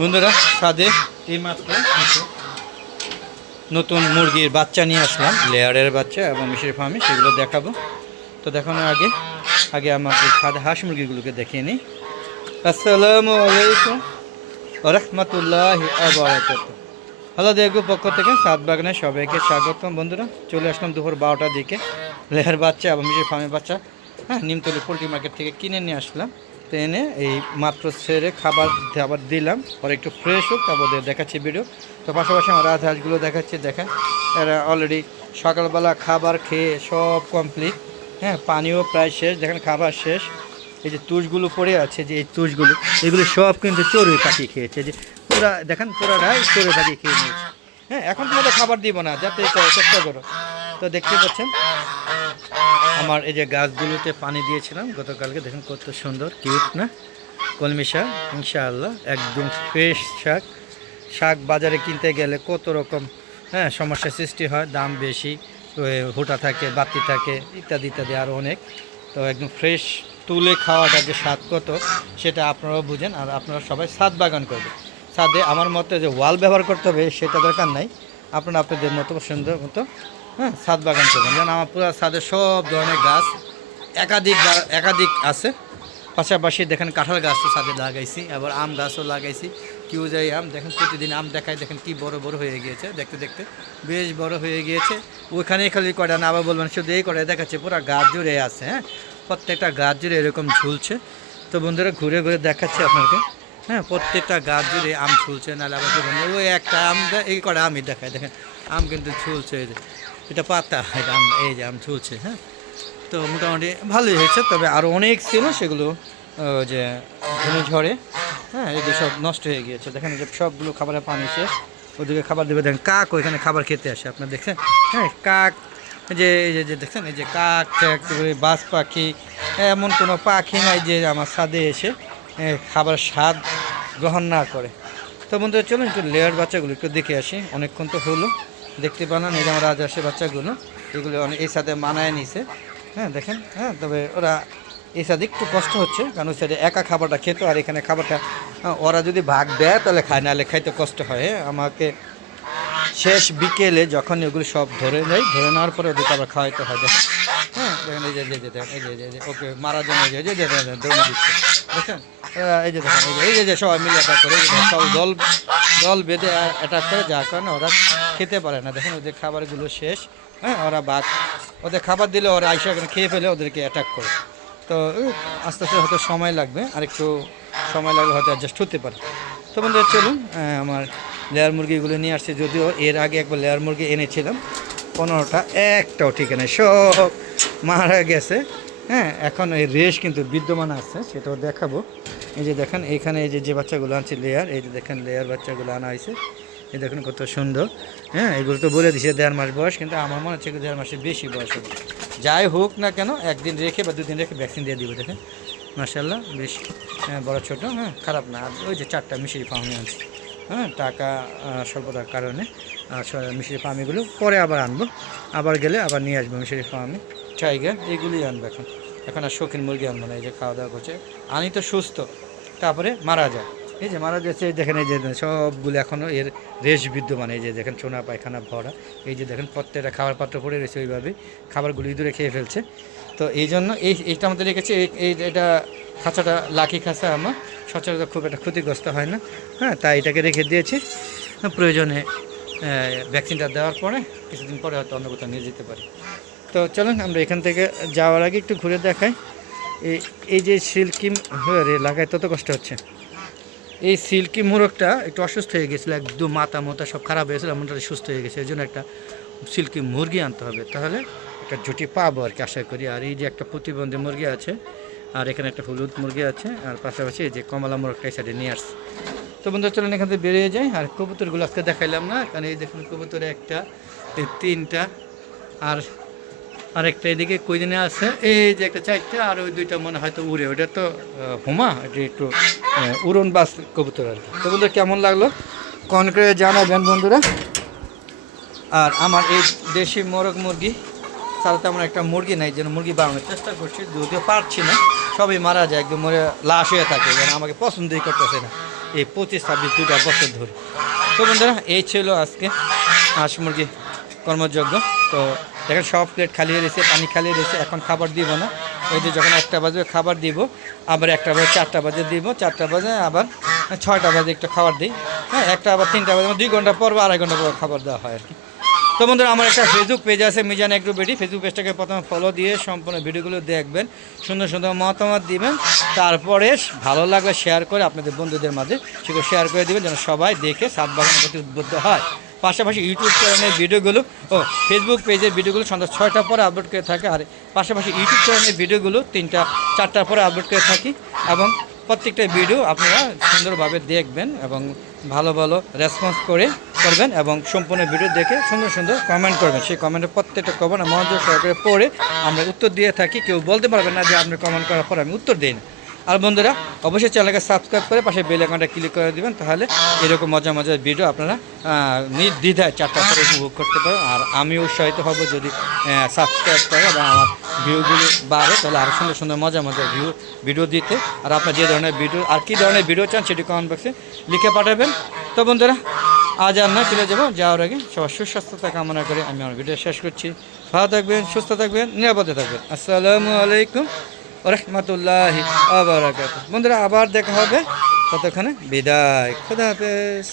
বন্ধুরা ছাদে এইমাত্র নতুন মুরগির বাচ্চা নিয়ে আসলাম, লেয়ারের বাচ্চা এবং মিশরি ফার্মে, সেগুলো দেখাবো। তো দেখানোর আগে আগে আমার এই ছাদে হাঁস মুরগিগুলোকে দেখিয়ে নিই। আসসালামু আলাইকুম ওয়া রাহমাতুল্লাহি ওয়া বারাকাতুহু। হ্যালো দেখবো পক্ষ থেকে ছাদ বাগানে সবাইকে স্বাগতম। বন্ধুরা চলে আসলাম দুপুর 12টার দিকে, লেয়ার বাচ্চা এবং মিশরি ফার্মের বাচ্চা নিমতলী পোলট্রি মার্কেট থেকে কিনে নিয়ে আসলাম। তো এনে এই মাত্র ছেড়ে খাবার দিলাম, আর একটু ফ্রেশ হোক, তারপর দেখাচ্ছি ভিডিও। তো পাশাপাশি আমার রাজহাঁসগুলো দেখাচ্ছি। দেখেন এরা অলরেডি সকালবেলা খাবার খেয়ে সব কমপ্লিট, পানিও প্রায় শেষ। দেখেন খাবার শেষ। এই যে তুষগুলো পড়ে আছে, যে এই তুষগুলো, এগুলো সব কিন্তু চড়ুই পাখি খেয়েছে। যে পুরা দেখেন পুরাটাই চড়ুই পাখি খেয়ে নিয়েছে। এখন তোমাদের খাবার দিব না, যাতে চেষ্টা করো। তো দেখতে পাচ্ছেন আমার এই যে গাছগুলোতে পানি দিয়েছিলাম গতকালকে, দেখেন কত সুন্দর কিউট না কলমি শাক। ইনশাআল্লাহ একদম ফ্রেশ শাক। শাক বাজারে কিনতে গেলে কত রকম সমস্যার সৃষ্টি হয়, দাম বেশি, হুটা থাকে, বাতি থাকে, ইত্যাদি ইত্যাদি আরও অনেক। তো একদম ফ্রেশ তুলে খাওয়াটা যে স্বাদ কত, সেটা আপনারাও বুঝেন। আর আপনারা সবাই ছাদ বাগান করবেন। ছাদে আমার মতে যে ওয়াল ব্যবহার করতে হবে সেটা দরকার নাই, আপনারা আপনাদের মতো সুন্দর মতো ছাদ বাগান করবেন। যেমন আমার পুরো ছাদে সব ধরনের গাছ একাধিক আছে। পাশাপাশি দেখেন কাঁঠাল গাছও ছাদে লাগাইছি, আবার আম গাছও লাগাইছি। কিউজাই আম দেখেন প্রতিদিন আম দেখায়, দেখেন কি বড় বড় হয়ে গিয়েছে, দেখতে দেখতে বেশ বড় হয়ে গিয়েছে। ওইখানেই খালি কয়টা না, আবার বলবেন শুধু এই করে দেখাচ্ছে, পুরো গাছ জুড়ে আছে। প্রত্যেকটা গাছ জুড়ে এরকম ঝুলছে। তো বন্ধুরা ঘুরে ঘুরে দেখাচ্ছে আপনাকে, প্রত্যেকটা গাছ জুড়ে আম ঝুলছে। নাহলে আবার ওই একটা আম, এই কটা আমই দেখায়, দেখেন আম কিন্তু ঝুলছে। এই যে এটা পাতা, এটা আম, এই যে আম ঝুলছে। তো মোটামুটি ভালোই হয়েছে, তবে আরও অনেক ছিল, সেগুলো যে ঘূর্ণিঝড়ে এগুলো সব নষ্ট হয়ে গিয়েছে। দেখেন যে সবগুলো খাবারের পানি শেষ, ওদিকে খাবার দেবে। দেখেন কাক ওইখানে খাবার খেতে আসে, আপনার দেখছেন? কাক, যে এই যে দেখছেন, এই যে কাক, বাজ পাখি, এমন কোনো পাখি নাই যে আমার ছাদে এসে খাবার স্বাদ গ্রহণ না করে। তো বন্ধুরা চলুন একটু লেয়ার বাচ্চাগুলো একটু দেখে আসি। অনেকক্ষণ তো হলো, দেখতে পেলাম এই যে আমার রাজহাঁসের বাচ্চাগুলো, এগুলো অনেক এই সাথে মানায় নিছে। দেখেন, তবে ওরা এই সাথে একটু কষ্ট হচ্ছে, কারণ ওই সাইডে একা খাবারটা খেতো, আর এখানে খাবারটা ওরা যদি ভাগ দেয় তাহলে খায়, নাহলে খাইতে কষ্ট হয়। আমাকে শেষ বিকেলে যখন এগুলো সব ধরে নেয়, ধরে নেওয়ার পরে ওদেরকে আবার খাওয়াইতে হয়। দেখেন, দেখেন এই যে দেখেন, এই যে ওকে মারার জন্য এই যে দৌড়ে দিচ্ছে, দেখেন এই যে দেখেন, এই যে সবাই মিলে অ্যাটাক করে, সব দল বেঁধে অ্যাটাক করে, যার কারণে ওরা খেতে পারে না। দেখেন ওদের খাবারগুলো শেষ, ওরা ওদের খাবার দিলে ওরা আইসা খেয়ে ফেলে, ওদেরকে অ্যাটাক করে। তো আস্তে আস্তে হয়তো সময় লাগবে, আর একটু সময় লাগবে, হয়তো অ্যাডজাস্ট হতে পারে। তো বন্ধুরা চলুন, আমার লেয়ার মুরগিগুলো নিয়ে আসছে, যদিও এর আগে একবার লেয়ার মুরগি এনেছিলাম 15টা, একটাও ঠিক নেই, সব মারা গেছে। এখন এই রেশ কিন্তু বিদ্যমান আছে, সেটাও দেখাবো। এই যে দেখেন এইখানে এই যে বাচ্চাগুলো আনছে লেয়ার, এই যে দেখেন লেয়ার বাচ্চাগুলো আনা হয়েছে, এই দেখুন কত সুন্দর। এগুলো তো বলে দিছে 1.5 মাস বয়স, কিন্তু আমার মনে হচ্ছে 1.5 মাসের বেশি বয়স হবে। যাই হোক না কেন, একদিন রেখে বা 2 দিন রেখে ভ্যাকসিন দিয়ে দিব। দেখেন মাশাআল্লাহ বেশ বড় ছোটো, খারাপ না। ওই যে 4টা মিশরি ফার্মে আনছি, টাকা স্বল্পতার কারণে। মিশরি ফার্মিগুলো পরে আবার আনবো, আবার গেলে আবার নিয়ে আসবো মিশরি ফার্মে। টাইগার এগুলোই আনবো এখন আর শৌখিন মুরগি আনবো না। এই যে খাওয়া দাওয়া করছে, আনি তো সুস্থ, তারপরে মারা যায়। এই যে মারা যাচ্ছে, দেখেন এই যে সবগুলো এখনও এর রেশ বিদ্যমান। এই যে দেখেন চোনা পায়খানা ভরা, এই যে দেখেন প্রত্যেকটা খাবার পাত্র পড়ে রয়েছে, ওইভাবে খাবারগুলো ইঁদুরে খেয়ে ফেলছে। তো এই জন্য এইটা আমাদের রেখেছে, এটা খাঁচাটা লাকি খাঁচা, আমার সচরাচর খুব একটা ক্ষতিগ্রস্ত হয় না। তাই এটাকে রেখে দিয়েছি, প্রয়োজনে ভ্যাকসিনটা দেওয়ার পরে কিছুদিন পরে হয়তো অন্য কোথাও নিয়ে যেতে পারি। তো চলুন আমরা এখান থেকে যাওয়ার আগে একটু ঘুরে দেখাই। এই যে সিল্কি লাগায় তত কষ্ট হচ্ছে। এই সিল্কি মোরগটা একটু অসুস্থ হয়ে গেছিলো, একদম মাথা সব খারাপ হয়েছিল, মোটামুটি সুস্থ হয়ে গেছে। এই জন্য একটা সিল্কি মুরগি আনতে হবে, তাহলে একটা জুটি পাবো আর কি, আশা করি। আর এই যে একটা প্রতিবন্ধী মুরগি আছে, আর এখানে একটা হলুদ মুরগি আছে, আর পাশাপাশি এই যে কমলা মোরগটা এই সাইডে নিয়ে আসছে। তো বন্ধু চলেন এখান থেকে বেরিয়ে যায়। আর কবুতরগুলো আজকে দেখাইলাম না, কারণ এই দেখুন কবুতরে একটা, এই 3টা, আর আরেকটা এদিকে কইদিনে আছে, এই যে একটা 4টা, আর ওই 2টা মনে হয়তো উড়ে, ওইটা তো হুমা, এটা একটু উড়ন বাস কবুতর আর কি। তো বন্ধুরা কেমন লাগলো কন করে জানাবেন বন্ধুরা। আর আমার এই দেশি মোরগ মুরগি ছাড়া তেমন একটা মুরগি নাই, যেন মুরগি বানানোর চেষ্টা করছি, যদিও পারছি না, সবই মারা যায়, একদম মরে লাশ হয়ে থাকে, যেন আমাকে পছন্দই করতেছে না। এই 25-26 দুটা বছর ধরে। তো বন্ধুরা এই ছিল আজকে হাঁস মুরগি কর্মযজ্ঞ। তো দেখেন সব প্লেট খালি হয়ে রয়েছে, পানি খালি রয়েছে, এখন খাবার দিব না। ওই যে যখন 1টা বাজবে খাবার দিব, আবার 1টা বাজে 4টা বাজে দিব, 4টা বাজে আবার 6টা বাজে একটু খাবার দিই, হ্যাঁ 1টা আবার 3টা বাজে, 2 ঘন্টা পর বা 2.5 ঘন্টা পর খাবার দেওয়া হয় আর কি। তো বন্ধুরা আমার একটা ফেসবুক পেজ আছে মিজান এগ্রো বিডি, ফেসবুক পেজটাকে প্রথমে ফলো দিয়ে সম্পূর্ণ ভিডিওগুলো দেখবেন, সুন্দর সুন্দর মতামত দিবেন, তারপরে ভালো লাগলে শেয়ার করে আপনাদের বন্ধুদের মাঝে সেগুলো শেয়ার করে দেবেন যেন সবাই দেখে ছাদ বাগানের প্রতি উদ্বুদ্ধ হয়। পাশাপাশি ইউটিউব চ্যানেলের ভিডিওগুলো ও ফেসবুক পেজের ভিডিওগুলো সন্ধ্যা 6টার পরে আপলোড করে থাকে, আর পাশাপাশি ইউটিউব চ্যানেলের ভিডিওগুলো 3টা-4টার পরে আপলোড করে থাকি, এবং প্রত্যেকটা ভিডিও আপনারা সুন্দরভাবে দেখবেন এবং ভালো ভালো রেসপন্স করবেন এবং সম্পূর্ণ ভিডিও দেখে সুন্দর সুন্দর কমেন্ট করবেন। সেই কমেন্টের প্রত্যেকটা কমেন্ট মনোযোগ সহকারে পড়ে আমরা উত্তর দিয়ে থাকি। কেউ বলতে পারবেন না যে আপনি কমেন্ট করার পর আমি উত্তর দিই না। আর বন্ধুরা অবশ্যই চ্যানেলকে সাবস্ক্রাইব করে পাশে বেল আইকনটা ক্লিক করে দিবেন, তাহলে এরকম মজার মজার ভিডিও আপনারা নির্দ্বিধায় 4টা পরে উপভোগ করতে পারেন। আর আমি উৎসাহিত হব যদি সাবস্ক্রাইব করে এবং আমার ভিউগুলো বাড়ে, তাহলে আরও সুন্দর সুন্দর মজার মজার ভিডিও দিতে। আর আপনার যে ধরনের ভিডিও আর কী ধরনের ভিডিও চান সেটি কমেন্ট বক্সে লিখে পাঠাবেন। তো বন্ধুরা আজ আর নয়, চলে যাবো, যাওয়ার আগে সবার সুস্বাস্থ্যতা কামনা করে আমি আমার ভিডিও শেষ করছি। ভালো থাকবেন, সুস্থ থাকবেন, নিরাপদে থাকবেন। আসসালামু আলাইকুম ওয়া রাহমাতুল্লাহি ওয়া বারাকাতুহু। বন্ধুরা আবার দেখা হবে, ততক্ষণে বিদায়, খোদা হাফেজ।